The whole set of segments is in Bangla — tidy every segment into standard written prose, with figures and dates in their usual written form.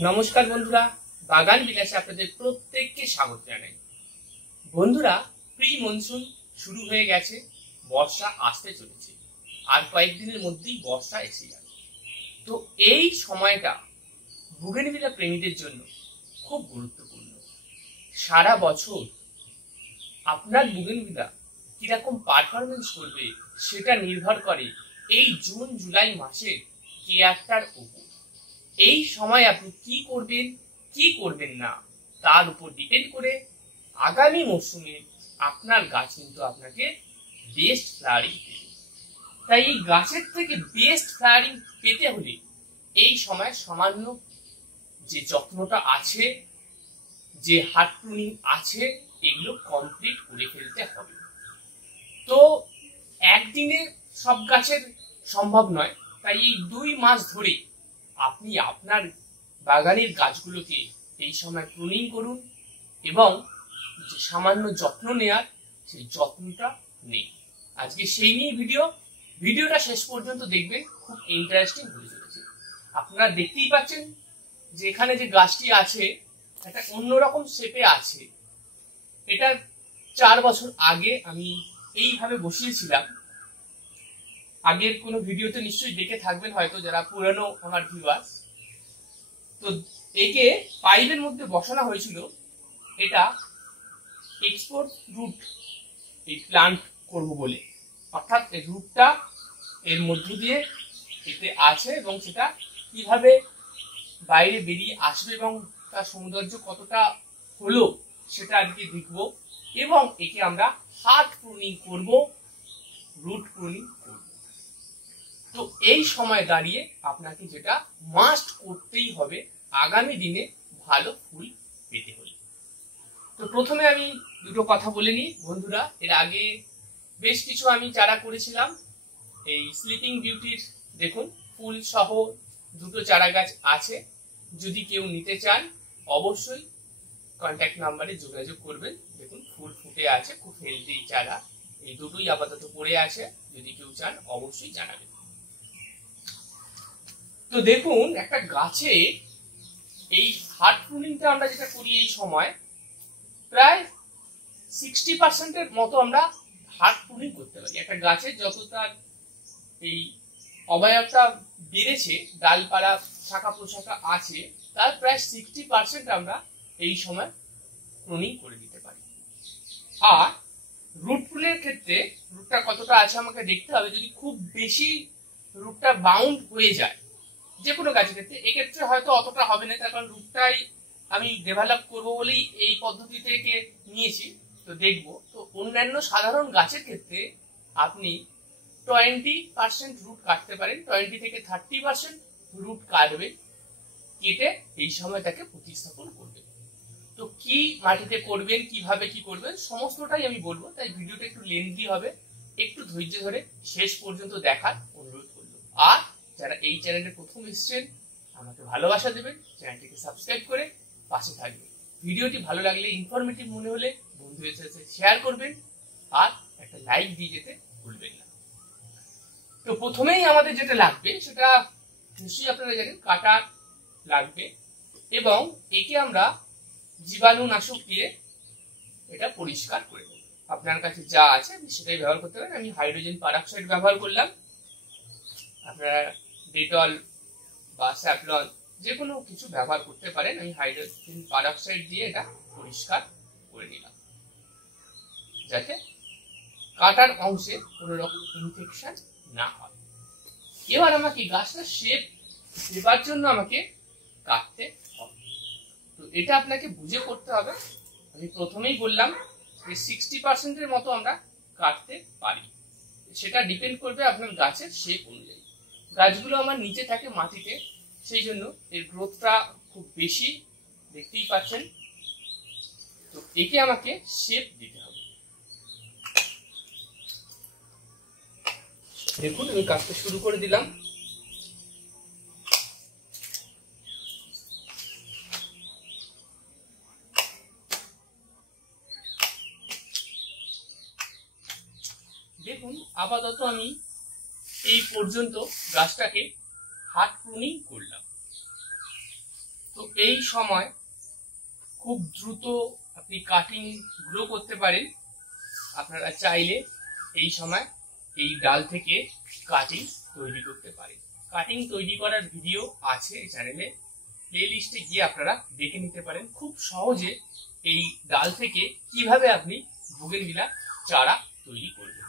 নমস্কার বন্ধুরা, বাগান বিলাসে আপনাদের প্রত্যেককে স্বাগত জানাই। বন্ধুরা, প্রি মনসুন শুরু হয়ে গেছে, বর্ষা আসতে চলেছে, আর কয়েকদিনের মধ্যেই বর্ষা এসে যাবে। তো এই সময়টা বুগেনভিলা প্রেমীদের জন্য খুব গুরুত্বপূর্ণ। সারা বছর আপনার বুগেনভিলা কিরকম পারফরমেন্স করবে সেটা নির্ভর করে এই জুন জুলাই মাসের কেয়ারটার উপর। এই সময় আপনি কি করবেন কি করবেন না তার উপর ডিপেন্ড করে আগামী মরশুমে আপনার গাছ কিন্তু আপনাকে বেস্ট ফ্লাওয়ারিং দেবে। তাই এই গাছের থেকে বেস্ট ফ্লাওয়ারিং পেতে হলে এই সময় সামান্য যে যত্নটা আছে, যে হার্ড প্রুনিং আছে, এগুলো কমপ্লিট করে ফেলতে হবে। তো একদিনে সব গাছের সম্ভব নয়, তাই এই 2 মাস ধরে আপনি আপনার বাগানের গাছগুলোকে এই সময় প্রুনিং করুন এবং যে সামান্য যত্ন নেয়ার সেই যত্নটা নেই। আজকে সেই নিয়ে ভিডিওটা শেষ পর্যন্ত দেখবেন, খুব ইন্টারেস্টিং হয়ে চলেছে। আপনারা দেখতেই পাচ্ছেন যে এখানে যে গাছটি আছে একটা অন্যরকম শেপে আছে। এটা 4 বছর আগে আমি এইভাবে বসিয়েছিলাম। আগের কোনো ভিডিওতে নিশ্চয়ই দেখে থাকবেন হয়তো যারা পুরানো আমার ভিউয়ার্স। তো একে পাইপের মধ্যে বসানো হয়েছিল। এটা এক্সপোর্ট রুট এই প্লান্ট করব বলে, অর্থাৎ এই রুটটা এর মধ্য দিয়ে এতে আছে এবং সেটা কিভাবে বাইরে বেরিয়ে আসবে এবং তার সৌন্দর্য কতটা হলো সেটা আজকে দেখব। এবং একে আমরা হার্ড প্রুনিং করব, রুট প্রুনিং করব। তো এই সময় দাঁড়িয়ে আপনাকে যেটা মাস্ট করতেই হবে আগামী দিনে ভালো ফুল পেতে হলে। তো প্রথমে আমি দুটো কথা বলে নিই বন্ধুরা। এর আগে বেশ কিছু আমি চারা করেছিলাম। এই স্লিপিং বিউটির দেখুন ফুল সহ দুটো চারা গাছ আছে। যদি কেউ নিতে চান অবশ্যই কন্ট্যাক্ট নাম্বারে যোগাযোগ করবেন। দেখুন ফুল ফুটে আছে, খুব হেলদি চারা। এই দুটোই আপাতত পড়ে আছে, যদি কেউ চান অবশ্যই জানাবেন। তো দেখুন একটা গাছে এই হার্ড প্রুনিংটা আমরা যেটা করি এই সময় প্রায় 60% এর মতো আমরা হার্ড প্রুনিং করতে পারি। একটা গাছের যত তার এই অবয়বটা বেড়েছে, ডালপালা শাখা প্রশাখা আছে, তার প্রায় 60% আমরা এই সময় প্রুনিং করে দিতে পারি। আর রুট প্রুনের ক্ষেত্রে রুটটা কতটা আছে আমাকে দেখতে হবে। যদি খুব বেশি রুটটা বাউন্ড হয়ে যায় যে কোনো গাছের ক্ষেত্রে, এক্ষেত্রে হয়তো অতটা হবে না, তার কারণ রুটটাই আমি ডেভেলপ করব বলেই এই পদ্ধতি থেকে নিয়েছি। তো দেখবো। তো অন্যান্য সাধারণ গাছের ক্ষেত্রে আপনি 20% রুট কাটতে পারেন, 20 থেকে 30% রুট কাটবেন, কেটে এই সময় তাকে প্রতিস্থাপন করবেন। তো কি মাটিতে করবেন, কিভাবে কি করবেন সমস্তটাই আমি বলবো, তাই ভিডিওটা একটু লেন্থি হবে। একটু ধৈর্য ধরে শেষ পর্যন্ত দেখার অনুরোধ করলো। আর যারা এই চ্যানেলে প্রথম এসেছেন আমাকে ভালোবাসা দেবেন, চ্যানেলটিকে সাবস্ক্রাইব করে পাশে থাকবেন। ভিডিওটি ভালো লাগলে, ইনফরমেটিভ মনে হলে বন্ধুদের সাথে শেয়ার করবেন আর একটা লাইক দিয়ে যেতে ভুলবেন না। তো প্রথমেই আমাদের যেটা লাগবে সেটা নিশ্চয়ই আপনারা জানেন, কাটার লাগবে এবং একে আমরা জীবাণুনাশক দিয়ে এটা পরিষ্কার করে দেবো। আপনার কাছে যা আছে আপনি সেটাই ব্যবহার করতে পারেন। আমি হাইড্রোজেন পারঅক্সাইড ব্যবহার করলাম। আপনারা ডেটল বা স্যাভলন যে কোনো কিছু ব্যবহার করতে পারেন। আমি হাইড্রোজেন পারঅক্সাইড দিয়ে এটা পরিষ্কার করে নিলাম, যাতে কাটার অংশে কোনো রকম ইনফেকশন না হয়। এবার আমাকে গাছটা শেপ দেবার জন্য আমাকে কাটতে হবে। তো এটা আপনাকে বুঝে করতে হবে। আমি প্রথমেই বললাম যে 60% এর মতো আমরা কাটতে পারি, সেটা ডিপেন্ড করবে আপনার গাছের শেপ অনুযায়ী। গাছগুলো আমার নিচে থাকে মাটিতে, সেই জন্য এর গ্রোথটা খুব বেশি, দেখতেই পাচ্ছেন। তো একে আমাকে শেপ দিতে হবে। দেখুন আমি কাজটা শুরু করে দিলাম। দেখুন আপাতত আমি এই পর্যন্ত গাছটাকে হার্ড প্রুনিং করলাম। তো তো এই সময় খুব দ্রুত আপনি কাটিং গ্রো করতে পারেন। আপনারা চাইলে এই সময় এই ডাল থেকে কাটিং তৈরি করতে পারেন। কাটিং তৈরি করার ভিডিও আছে এই চ্যানেলে, প্লে লিস্টে গিয়ে আপনারা দেখে নিতে পারেন খুব সহজে এই ডাল থেকে কিভাবে আপনি বুগেনভিলা চারা তৈরি করবেন।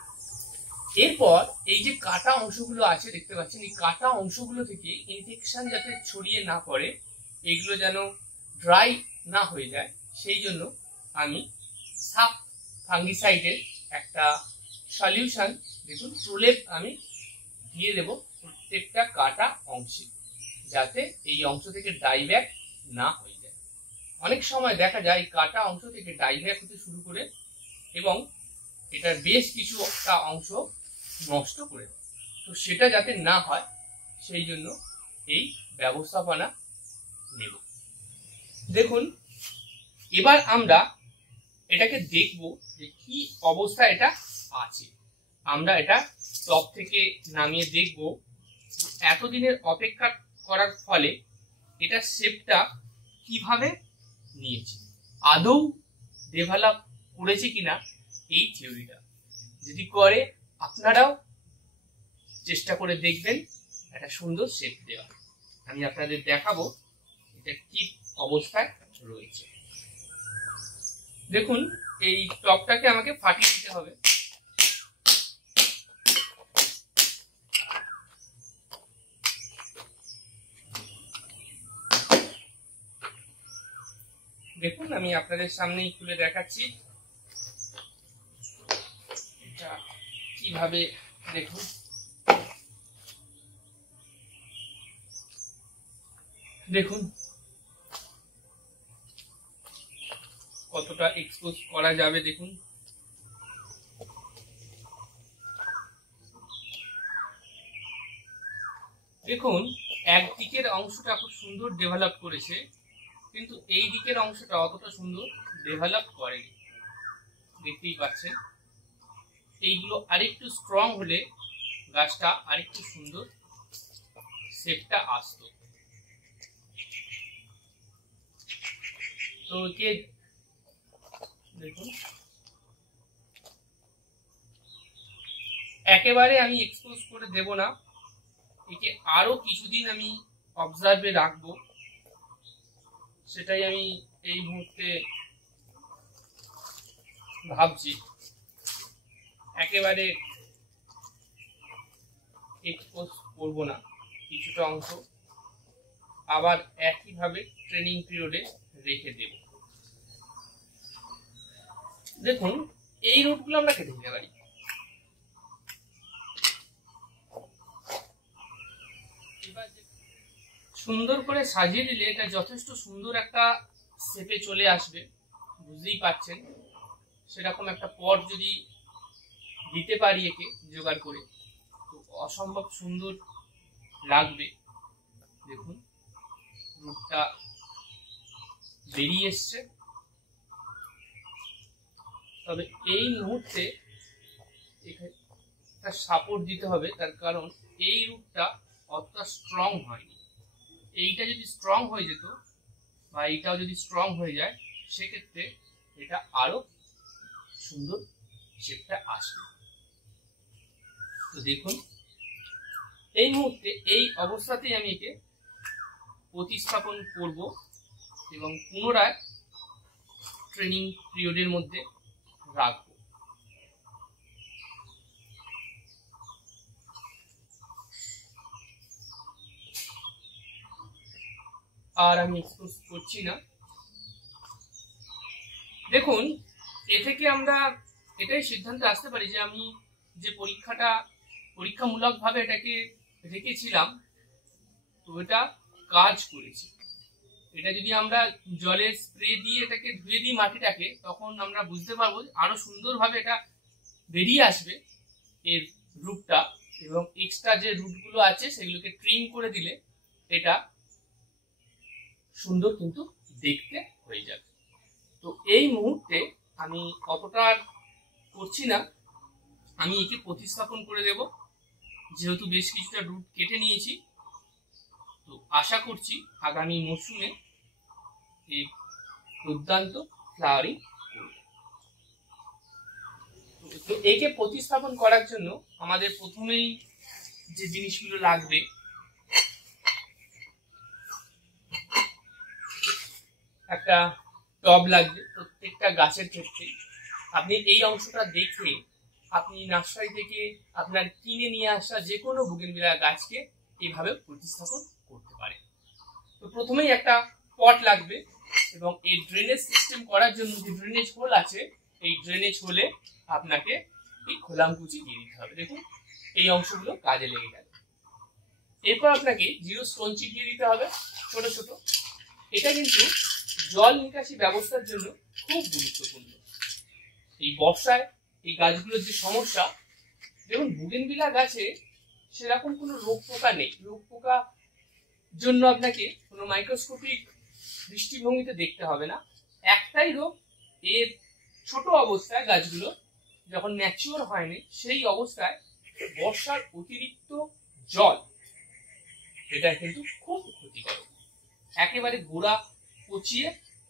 এরপর এই যে কাটা অংশগুলো আছে দেখতে পাচ্ছেন, এই কাটা অংশগুলো থেকে ইনফেকশন যাতে ছড়িয়ে না পড়ে, এগুলো যেন ড্রাই না হয়ে যায়, সেই জন্য আমি সাপ ফাঙ্গিসাইডের একটা সলিউশন দেখুন প্রলেপ আমি দিয়ে দেব প্রত্যেকটা কাটা অংশে, যাতে এই অংশ থেকে ডাইব্যাক না হয়ে যায়। অনেক সময় দেখা যায় এই কাটা অংশ থেকে ডাইব্যাক হতে শুরু করে এবং এটার বেশ কিছু একটা অংশ নষ্ট করে দেয়। তো সেটা যাতে না হয় সেই জন্য এই ব্যবস্থাপনা নেব। দেখুন এবার আমরা এটাকে দেখব যে কি অবস্থা এটা আছে। আমরা এটা টপ থেকে নামিয়ে দেখব এতদিনের অপেক্ষা করার ফলে এটা শেপটা কিভাবে নিয়েছে, আদৌ ডেভেলপ করেছে কিনা এই থিওরিটা। যদি করে আপনারাও চেষ্টা করে দেখবেন একটা সুন্দর শেপ দেওয়া। আমি আপনাদের দেখাবো এটা কি অবস্থায় রয়েছে। দেখুন এই টপটাকে আমাকে ফাটিয়ে দিতে হবে। দেখুন আমি আপনাদের সামনেই খুলে দেখাচ্ছি এটা কিভাবে। দেখুন দেখুন কতটা এক্সপোজ করা যাবে। দেখুন দেখুন একদিকের অংশটা খুব সুন্দর ডেভেলপ করেছে, কিন্তু এই দিকের অংশটা অতটা সুন্দর ডেভেলপ করেনি। দেখতেই পাচ্ছেন এইগুলো আরেকটু স্ট্রং হলে গাছটা আরেকটু সুন্দর শেপটা আসতো। তো কে দেখুন একেবারে আমি এক্সপোজ করে দেব না, একে আরো কিছুদিন আমি অবজার্ভে রাখবো, সেটাই আমি এই মুহূর্তে ভাবছি। একেবারে এক্সপোজ করব না, কিছুটা অংশ আবার একইভাবে ট্রেনিং পিরিয়ডে রেখে দেব। দেখুন এই রুটগুলো আমরা কেটে দিতে পারি। সুন্দর করে সাজিয়ে দিলে এটা যথেষ্ট সুন্দর একটা শেপে চলে আসবে, বুঝতেই পারছেন। সেরকম একটা পট যদি দিতে পারি একে জোগাড় করে, তো অসম্ভব সুন্দর লাগবে। দেখুন রুটটা বেরিয়ে এসছে, তবে এই মুহূর্তে একটা সাপোর্ট দিতে হবে, তার কারণ এই রুটটা অতটা স্ট্রং হয়নি। এইটা যদি স্ট্রং হয়ে যেত বা এইটাও যদি স্ট্রং হয়ে যায়, সেক্ষেত্রে এটা আরো সুন্দর শেপটা আসবে। তো দেখুন এই মুহূর্তে এই অবস্থাতেই আমি একে প্রতিস্থাপন করব এবং পুনরায় ট্রেনিং পিরিয়ডের মধ্যে রাখব। আর আমি এক্সপোজ করছি না। দেখুন এ থেকে আমরা এটাই সিদ্ধান্তে আসতে পারি যে আমি যে পরীক্ষামূলকভাবে এটাকে রেখেছিলাম, তো এটা কাজ করেছে। এটা যদি আমরা জলের স্প্রে দিয়ে এটাকে ধুয়ে দিই মাটিটাকে, তখন আমরা বুঝতে পারবো আরো সুন্দরভাবে এটা বেরিয়ে আসবে এর রুটটা, এবং এক্সট্রা যে রুটগুলো আছে সেগুলোকে ট্রিম করে দিলে এটা সুন্দর কিন্তু দেখতে হয়ে যাবে। তো এই মুহূর্তে আমি অতটা করছি না, আমি একে প্রতিস্থাপন করে দেব, যেহেতু বেশ কিছুটা রুট কেটে নিয়েছি। তো আশা করছি আগামী মরশুমে এই দুর্দান্ত ফ্লাওয়ারিং করবে। তো একে প্রতিস্থাপন করার জন্য আমাদের প্রথমেই যে জিনিসগুলো লাগবে, একটা টব লাগবে প্রত্যেকটা গাছের ক্ষেত্রে। আপনি এই অংশটা দেখে আপনি নার্সারি থেকে আপনার কিনে নিয়ে আসা যে কোনো বুগেনভিলিয়া গাছকে এইভাবে প্রতিস্থাপন করতে পারে। তো প্রথমেই একটা পট লাগবে এবং এই ড্রেনেজ সিস্টেম করার জন্য যে ড্রেনেজ হোল আছে, এই ড্রেনেজ হোলে আপনাকে এই খোলামকুচি দিয়ে দিতে হবে। দেখুন এই অংশগুলো কাজে লেগে গেল। এরপর আপনাকে 0 স্টোন চিপ দিয়ে দিতে হবে ছোট ছোট। এটা কিন্তু জল নিকাশি ব্যবস্থার জন্য খুব গুরুত্বপূর্ণ। এই বর্ষায় এই গাছগুলোর যে সমস্যা, দেখুন বুগেনভিলিয়া গাছে সেরকম কোনো রোগ পোকা নেই। রোগ পোকা জন্য আপনাকে কোনো মাইক্রোস্কোপিক দৃষ্টিভঙ্গিতে দেখতে হবে না। একটাই রোগ, এর ছোট অবস্থায় গাছগুলো যখন ম্যাচিওর হয়নি সেই অবস্থায় বর্ষার অতিরিক্ত জল এটা কিন্তু খুব ক্ষতিকর, একেবারে গোড়া পচিয়ে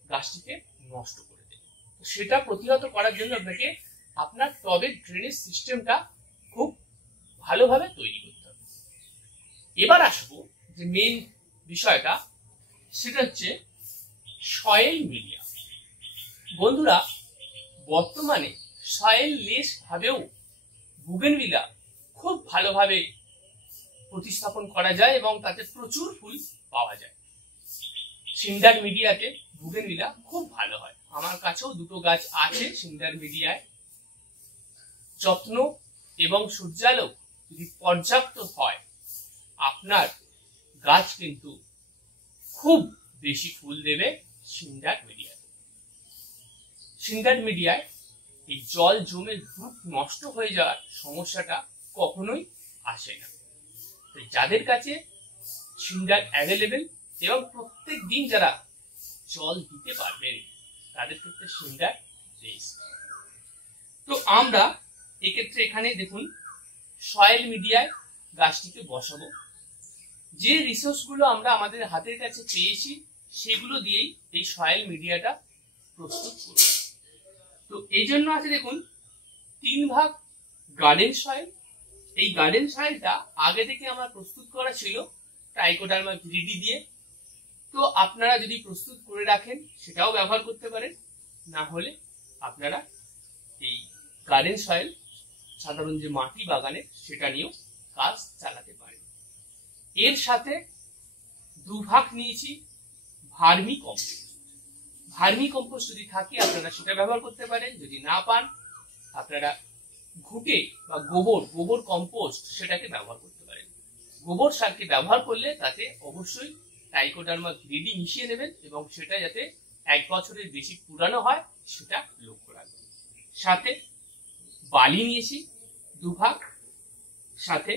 গাছটিকে নষ্ট করে দেবে। সেটা প্রতিহত করার জন্য আপনাকে আপনার টবের ড্রেনেজ সিস্টেমটা খুব ভালোভাবে তৈরি করতে হবে। এবার আসবো যে মেন বিষয়টা, সেটা হচ্ছে সয়েল মিডিয়া। বন্ধুরা, বর্তমানে সয়েল লেস ভাবেও বুগেনভিলিয়া খুব ভালোভাবে প্রতিস্থাপন করা যায় এবং তাতে প্রচুর ফুল পাওয়া যায়। সিন্ডার মিডিয়াতে বুগেনভিলিয়া খুব ভালো হয়। আমার কাছেও দুটো গাছ আছে সিন্ডার মিডিয়ায়। যত্ন এবং সূর্যালোক যদি পর্যাপ্ত হয়, আপনার গাছ কিন্তু খুব বেশি ফুল দেবে সিন্ডার মিডিয়াতে। সিন্ডার মিডিয়ায় এই জল জমে রুট নষ্ট হয়ে যাওয়ার সমস্যাটা কখনোই আসে না। যাদের কাছে সিন্ডার অ্যাভেলেবেল এবং প্রত্যেক দিন যারা জল দিতে পারবেন, তাদের ক্ষেত্রে সিন্ডার বেস্ট। তো আমরা এক্ষেত্রে এখানে দেখুন সয়েল মিডিয়ায় গাছটিকে বসাবো। যে রিসোর্সগুলো আমরা আমাদের হাতের কাছে পেয়েছি সেগুলো দিয়েই এই সয়েল মিডিয়াটা প্রস্তুত করব। তো এই জন্য আছে দেখুন 3 ভাগ গার্ডেন সয়েল। এই গার্ডেন সয়েলটা আগে থেকে আমার প্রস্তুত করা ছিল ট্রাইকোডার্মা ভিরিডি দিয়ে। তো আপনারা যদি প্রস্তুত করে রাখেন সেটাও ব্যবহার করতে পারেন, না হলে আপনারা এই গার্ডেন সয়েল সাধারণ যে মাটি বাগানের সেটা নিয়েও কাজ চালাতে পারেন। এর সাথে 2 ভাগ নিয়েছি ভার্মি কম্পোস্ট। ভার্মি কম্পোস্ট যদি থাকে আপনারা সেটা ব্যবহার করতে পারেন, যদি না পান আপনারা ঘুটে বা গোবর কম্পোস্ট সেটাকে ব্যবহার করতে পারেন। গোবর সারকে ব্যবহার করলে তাতে অবশ্যই ট্রাইকোডার্মা ভিরিডি মিশিয়ে নেবেন এবং সেটা যাতে 1 বছরের বেশি পুরানো হয় সেটা লক্ষ্য রাখবেন। সাথে বালি নিয়েছি 2 ভাগ, সাথে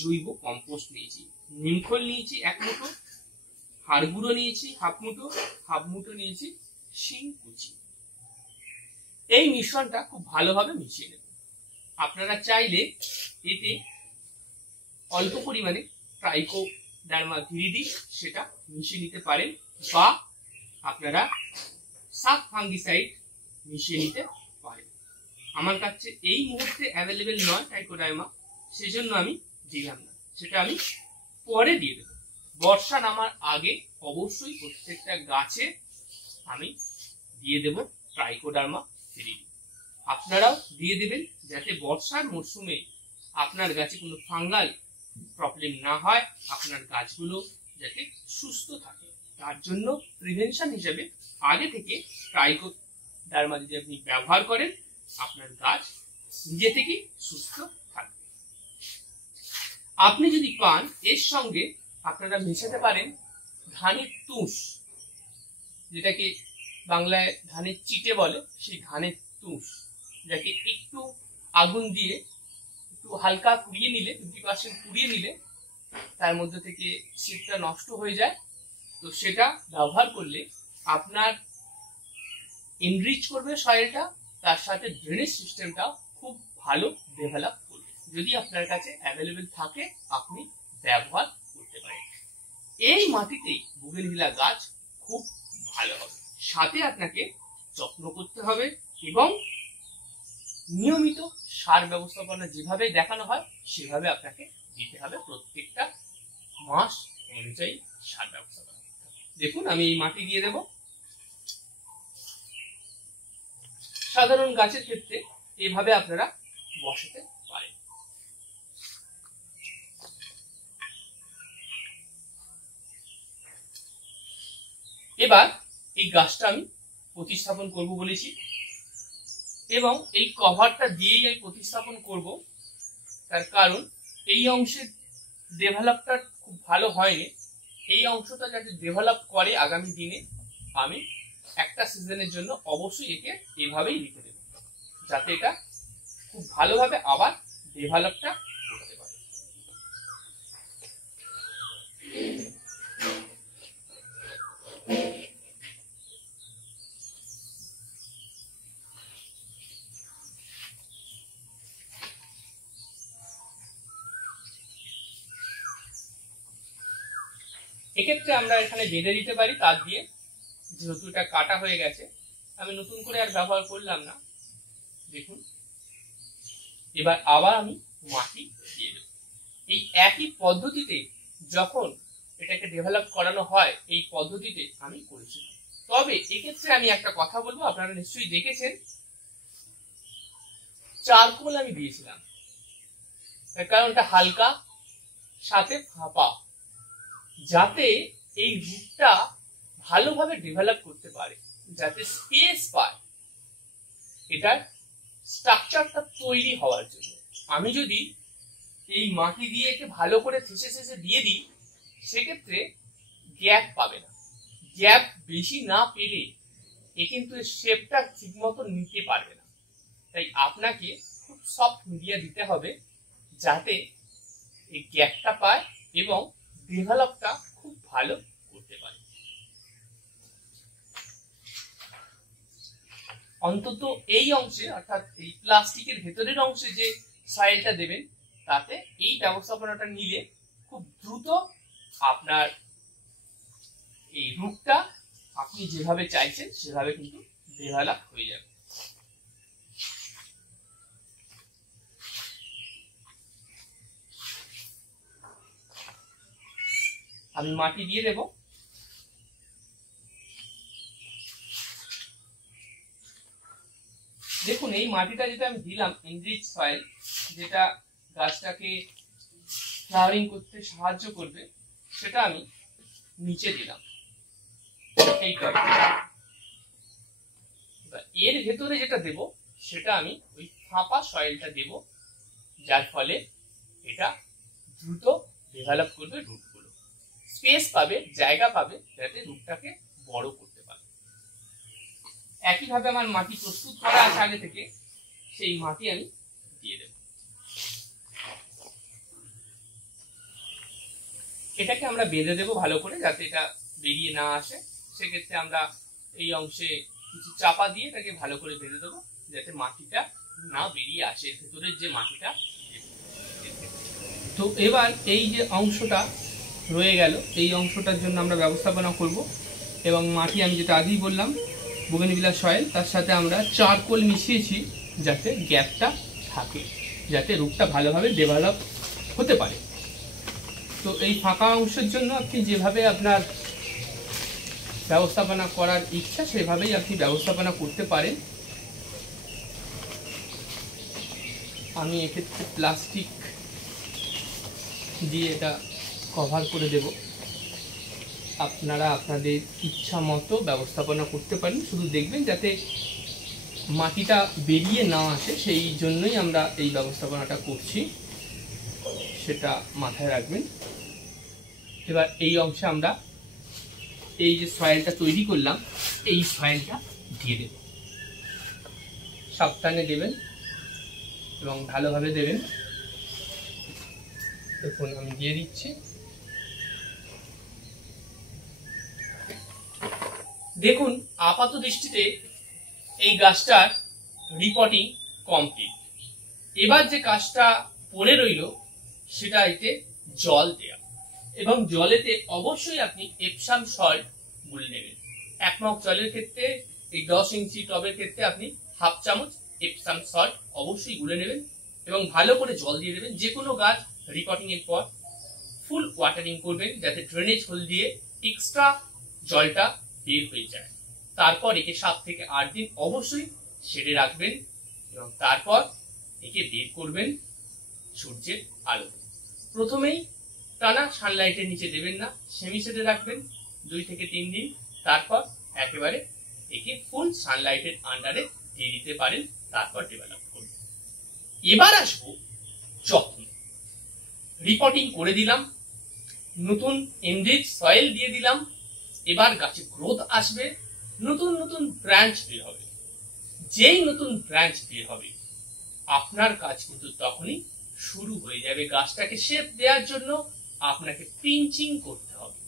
জৈব কম্পোস্ট নিয়েছি, নিমখোল নিয়েছি 1 মুঠো, হাড় গুঁড়ো নিয়েছি হাফ মুঠো নিয়েছি শিং কুচি। এই মিশ্রণটা খুব ভালোভাবে মিশিয়ে নেবেন। আপনারা চাইলে এতে অল্প পরিমাণে ট্রাইকোডার্মা ভিরিডি সেটা মিশিয়ে নিতে পারেন, বা আপনারা সাব ফাঙ্গিসাইড মিশিয়ে নিতে পারেন। আমার কাছে এই মুহূর্তে অ্যাভেলেবেল নয় ট্রাইকোডার্মা, সেজন্য আমি দিলাম না, সেটা আমি পরে দিয়ে দেবো। বর্ষা নামার আগে অবশ্যই প্রত্যেকটা গাছে আমি দিয়ে দেব ট্রাইকোডার্মা ভিরিডি। আপনারাও দিয়ে দেবেন যাতে বর্ষার মরশুমে আপনার গাছে কোনো ফাঙ্গাল প্রবলেম না হয়, আপনার গাছগুলো যাতে সুস্থ থাকে। তার জন্য প্রিভেনশন হিসেবে আগে থেকে ট্রাইকোডার্মা যদি আপনি ব্যবহার করেন, আপনার গাছ নিজে থেকেই সুস্থ থাকবে। আপনি যদি পান এর সঙ্গে আপনারা মেশাতে পারেন ধানের তুষ, যেটাকে বাংলায় ধানের চিটে বলে, সেই ধানের তুষ, যাকে একটু আগুন দিয়ে একটু হালকা পুড়িয়ে নিলে, 50% পুড়িয়ে নিলে তার মধ্যে থেকে শীতটা নষ্ট হয়ে যায়। তো সেটা ব্যবহার করলে আপনার এনরিচ করবে সয়েলটা, তার সাথে ড্রেনেজ সিস্টেমটা খুব ভালো ডেভেলপ করবে। যদি আপনার কাছে অ্যাভেলেবেল থাকে আপনি ব্যবহার করতে পারেন। এই মাটিতেই বুগেনভিলিয়া গাছ খুব ভালো হবে। সাথে আপনাকে যত্ন করতে হবে এবং নিয়মিত সার ব্যবস্থাপনা যেভাবে দেখানো হয় সেভাবে আপনাকে দিতে হবে। প্রত্যেকটা মাস অনুযায়ী সার ব্যবস্থাপনা। দেখুন আমি এই মাটি দিয়ে দেব। সাধারণ গাছের ক্ষেত্রে এভাবে আপনারা বসাতে পারেন। এবার এই গাছটা আমি প্রতিস্থাপন করব বলেছি এবং এই কভারটা দিয়েই আমি প্রতিস্থাপন করব। তার কারণ এই অংশের ডেভেলপটা খুব ভালো হয়নি। এই অংশটা যাতে ডেভেলপ করে আগামী দিনে আমি একটা সিজনের জন্য অবশ্যই একে এভাবেই রেখে দেব, যাতে এটা খুব ভালোভাবে আবার ডেভেলপটা করতে পারে। এক্ষেত্রে আমরা এখানে বেঁধে দিতে পারি তার দিয়ে, যেহেতু এটা কাটা হয়ে গেছে আমি নতুন করে আর ব্যবহার করলাম না। দেখুন এবার আবার আমি মাটি দিয়ে দেব। এই একই পদ্ধতিতে যখন এটাকে ডেভেলপ করানো হয় এই পদ্ধতিতে আমি করেছি। তবে এক্ষেত্রে আমি একটা কথা বলবো, আপনারা নিশ্চয়ই দেখেছেন চারকোল আমি দিয়েছিলাম, তার কারণটা হালকা সাথে ফাঁপা, যাতে এই রুটটা ভালোভাবে ডেভেলপ করতে পারে, যাতে স্পেস পায় এটার স্ট্রাকচারটা তৈরি হওয়ার জন্য। আমি যদি এই মাটি দিয়ে একে ভালো করে থেসে থেসে দিয়ে দিই সেক্ষেত্রে গ্যাপ পাবে না। গ্যাপ বেশি না পেলে এ কিন্তু শেপটা ঠিক মতো নিতে পারবে না। তাই আপনাকে খুব সফট মিডিয়া দিতে হবে যাতে এই গ্যাপটা পায় এবং ডেভেলপটা খুব ভালো করতে পারে। অন্তত এই অংশে অর্থাৎ এই প্লাস্টিকের ভেতরের অংশে যে সয়েলটা দেবেন তাতে এই ব্যবস্থাপনাটা নিলে খুব দ্রুত আপনার এই রুটটা আপনি যেভাবে চাইছেন সেভাবে কিন্তু ডেভেলপ হয়ে যাবে। আমি মাটি দিয়ে দেব। দেখুন এই মাটিটা যেটা আমি দিলাম এনরিচ সয়েল, যেটা গাছটাকে ফ্লাওয়ারিং করতে সাহায্য করবে, সেটা আমি নিচে দিলাম এই এর ভেতরে যেটা দেব সেটা আমি ওই ফাঁপা সয়েলটা দেব, যার ফলে এটা দ্রুত ডেভেলপ করবে, রুটগুলো স্পেস পাবে, জায়গা পাবে, যাতে রুটটাকে বড় করতে পারে। একইভাবে আমার মাটি প্রস্তুত করা আছে আগে থেকে, সেই মাটি আমি দিয়ে দেব। এটাকে আমরা বেঁধে দেবো ভালো করে যাতে এটা বেরিয়ে না আসে। সেক্ষেত্রে আমরা এই অংশে কিছু চাপা দিয়ে এটাকে ভালো করে বেঁধে দেবো যাতে মাটিটা না বেরিয়ে আসে, ভেতরের যে মাটিটা। তো এবার এই যে অংশটা রয়ে গেল এই অংশটার জন্য আমরা ব্যবস্থাপনা করব এবং মাটি আমি যেটা আগেই বললাম বোগেনভিলিয়া সয়েল, তার সাথে আমরা চারকোল মিশিয়েছি যাতে গ্যাপটা থাকে, যাতে রুটটা ভালোভাবে ডেভেলপ হতে পারে। তো এই ফাঁকা অংশের জন্য আপনি যেভাবে আপনার ব্যবস্থাপনা করার ইচ্ছা সেভাবেই আপনি ব্যবস্থাপনা করতে পারেন। আমি এক্ষেত্রে প্লাস্টিক দিয়ে এটা কভার করে দেব। আপনারা আপনাদের ইচ্ছা মতো ব্যবস্থাপনা করতে পারেন, শুধু দেখবেন যাতে মাটিটা বেরিয়ে না আসে, সেই জন্যই আমরা এই ব্যবস্থাপনাটা করছি, সেটা মাথায় রাখবেন। এবার এই অংশে আমরা এই যে সয়েলটা তৈরি করলাম এই সয়েলটা দিয়ে দেব। সাবধানে দেবেন এবং ভালোভাবে দেবেন। দেখুন আমি দিয়ে দিচ্ছি। দেখুন আপাত দৃষ্টিতে এই গাছটার রিপোর্টিং কমপ্লিট। এবার যে কাজটা পড়ে রইল সেটা এতে জল দেয়া, এবং জলেতে অবশ্যই আপনি এপসাম সল্ট গুলে নেবেন। 1 মগ জলের ক্ষেত্রে এই 10 ইঞ্চি টবের ক্ষেত্রে আপনি হাফ চামচ এপসাম সল্ট অবশ্যই গুলে নেবেন এবং ভালো করে জল দিয়ে দেবেন। যে কোনো গাছ রিপটিং এর পর ফুল ওয়াটারিং করবেন যাতে ড্রেনেজ হোল দিয়ে এক্সট্রা জলটা বের হয়ে যায়। তারপর একে 7 থেকে 8 দিন অবশ্যই শেডে রাখবেন এবং তারপর একে বের করবেন সূর্যের আলো। প্রথমেই টানা সানলাইটের নিচে দেবেন না, সেমি শেডে রাখবেন 2 থেকে 3 দিন, তারপর একেবারে একে ফুল সানলাইটের আন্ডারে দিয়ে দিতে পারেন, তারপর ডেভেলপ করবেন। এবার আসবো যত্ন। রিপটিং করে দিলাম, নতুন এনরিচ সয়েল দিয়ে দিলাম, এবার গাছে গ্রোথ আসবে, নতুন নতুন ব্রাঞ্চ বের হবে। যেই নতুন ব্রাঞ্চ বের হবে আপনার কাজ কিন্তু তখনই শুরু হয়ে যাবে। গাছটাকে শেপ দেওয়ার জন্য আপনাকে পিঞ্চিং করতে হবে,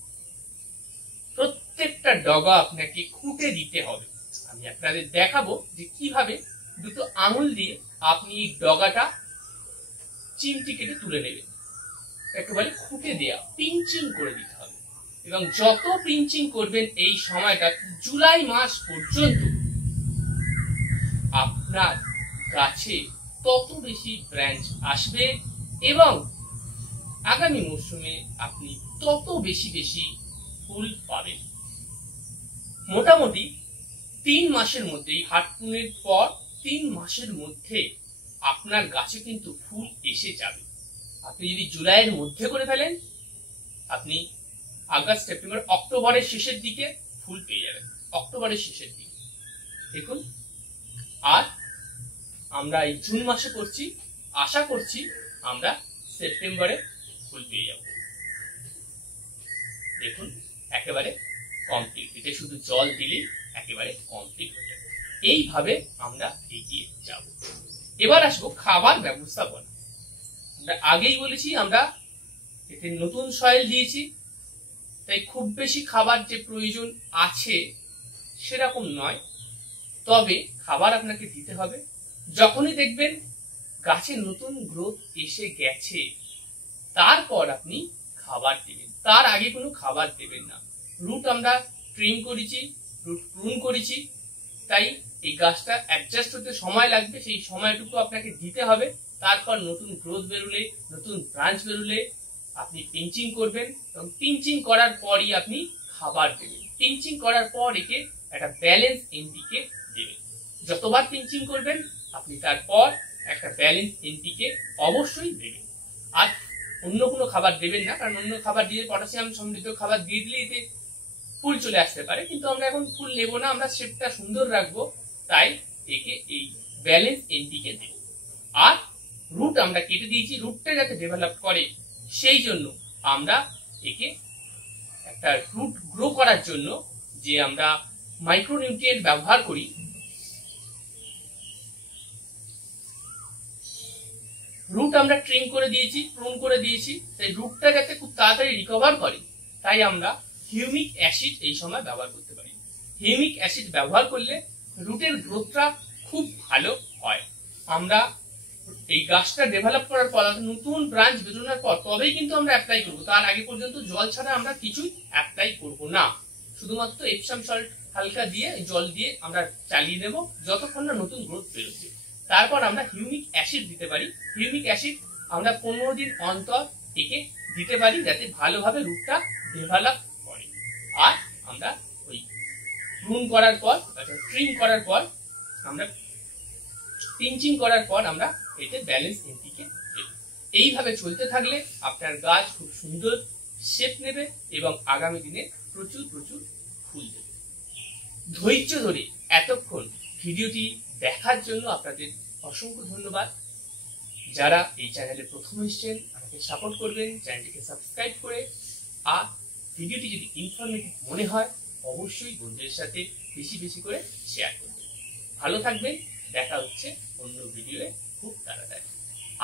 প্রত্যেকটা ডগা আপনাকে খুঁটে দিতে হবে। আমি আপনাদের দেখাবো যে কিভাবে দুটো আঙুল দিয়ে আপনি এই ডগাটা চিমটি কেটে তুলে নেবেন। একেবারে খুঁটে দেয়া, পিঞ্চিং করে দিতে হবে এবং যত পিঞ্চিং করবেন এই সময়টা জুলাই মাস পর্যন্ত আপনার গাছে তত বেশি ব্রাঞ্চ আসবে এবং আগামী মৌসুমে আপনি তত বেশি বেশি ফুল পাবেন। মোটামুটি 3 মাসের মধ্যেই হাটপুনের পর 3 মাসের মধ্যে আপনার গাছে কিন্তু ফুল এসে যাবে। আপনি যদি জুলাইয়ের মধ্যে করে ফেলেন আপনি আগস্ট, সেপ্টেম্বর, অক্টোবরের শেষের দিকে ফুল পেয়ে যাবেন। অক্টোবরের শেষের দিকে দেখুন। আর আমরা এই জুন মাসে করছি, আশা করছি আমরা সেপ্টেম্বরে ফুল পেয়ে যাব। দেখুন একেবারে কমপ্লিট, এটা শুধু জল দিলে একেবারে কমপ্লিট হয়ে যাবে। এইভাবে আমরা এগিয়ে যাব। এবার আসবো খাবার ব্যবস্থাপনা। আমরা আগেই বলেছি আমরা এতে নতুন সয়েল দিয়েছি, তাই খুব বেশি খাবার যে প্রয়োজন আছে সেরকম নয়, তবে খাবার আপনাকে দিতে হবে। যখনই দেখবেন গাছে নতুন গ্রোথ এসে গেছে তারপর আপনি খাবার দেবেন, তার আগে কোনো খাবার দেবেন না। রুট আমরা ট্রিম করেছি, রুট প্রুন করেছি, তাই এই গাছটা অ্যাডজাস্ট হতে সময় লাগবে, সেই সময়টুকু আপনাকে দিতে হবে। তারপর নতুন গ্রোথ বেরোলে, নতুন ব্রাঞ্চ বেরোলে আপনি পিঞ্চিং করবেন এবং পিঞ্চিং করার পরই আপনি খাবার দেবেন। পিঞ্চিং করার পর একে একটা ব্যালেন্স এনপিকে দেবেন। যতবার পিঞ্চিং করবেন আপনি তারপর একটা ব্যালেন্স এনপিকে অবশ্যই দেবেন। আর অন্য কোনো খাবার দেবেন না, কারণ অন্য খাবার দিয়ে পটাশিয়াম সমৃদ্ধ খাবার দিয়ে দিলে এতে ফুল চলে আসতে পারে, কিন্তু আমরা এখন ফুল নেবো না, আমরা শেপটা সুন্দর রাখবো, তাই একে এই ব্যালেন্স এনপিকে দেব। আর রুট আমরা কেটে দিয়েছি, রুটটা যাতে ডেভেলপ করে সেই জন্য আমরা একে একটা রুট গ্রো করার জন্য যে আমরা মাইক্রোনিউট্রিয়েন্ট ব্যবহার করি, রুট আমরা ট্রিম করে দিয়েছি, প্রুন করে দিয়েছি, তাই রুটটা যাতে খুব তাড়াতাড়ি রিকভার করে তাই আমরা হিউমিক অ্যাসিড এই সময় ব্যবহার করতে পারি। হিউমিক অ্যাসিড ব্যবহার করলে রুটের গ্রোথটা খুব ভালো হয়। আমরা এই গাছটা ডেভেলপ করার পর নতুন ব্রাঞ্চ বেরোনোর পর তবেই কিন্তু আমরা অ্যাপ্লাই করবো, তার আগে পর্যন্ত জল ছাড়া আমরা কিছুই অ্যাপ্লাই করব না। শুধুমাত্র এপসাম সল্ট হালকা দিয়ে জল দিয়ে আমরা চালিয়ে দেবো যতক্ষণ না নতুন গ্রোথ বেরোচ্ছে। তারপর আমরা হিউমিক অ্যাসিড দিতে পারি। হিউমিক অ্যাসিড আমরা 15 দিন অন্তর একে দিতে পারি যাতে ভালোভাবে রুটটা ডেভেলপ করে। আর আমরা ওই প্রুন করার পর, ট্রিম করার পর, আমরা পিঞ্চিং করার পর আমরা এতে ব্যালেন্স এনপিকে দেব। এইভাবে চলতে থাকলে আপনার গাছ খুব সুন্দর শেপ নেবে এবং আগামী দিনে প্রচুর প্রচুর ফুল দেবে। ধৈর্য ধরে এতক্ষণ ভিডিওটি দেখার জন্য আপনাদের অসংখ্য ধন্যবাদ। যারা এই চ্যানেলে প্রথম এসেছেন আমাকে সাপোর্ট করবেন, চ্যানেলটিকে সাবস্ক্রাইব করে। আর ভিডিওটি যদি ইনফরমেটিভ মনে হয় অবশ্যই বন্ধুদের সাথে বেশি বেশি করে শেয়ার করবেন। ভালো থাকবেন, দেখা হচ্ছে অন্য ভিডিওয়ে খুব তাড়াতাড়ি।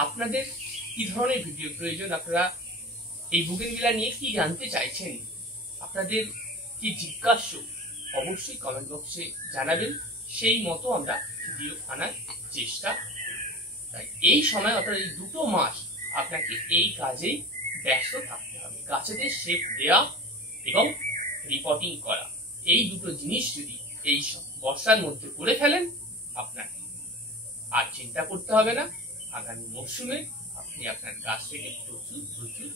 আপনাদের কি ধরনের ভিডিও প্রয়োজন, আপনারা এই বুগেনভিলা নিয়ে কি জানতে চাইছেন, আপনাদের কি জিজ্ঞাস্য অবশ্যই কমেন্ট বক্সে জানাবেন, সেই মতো আমরা ভিডিও আনার চেষ্টা করব। তাই এই সময় অর্থাৎ এই 2 মাস আপনাকে এই কাজেই ব্যস্ত থাকতে হবে, গাছেদের শেপ দেওয়া এবং রিপোর্টিং করা। এই দুটো জিনিস যদি এই বর্ষার মধ্যে করে ফেলেন, আপনার আর চিন্তা করতে হবে না। আগামী মরশুমে আপনি আপনার গাছ থেকে প্রচুর প্রচুর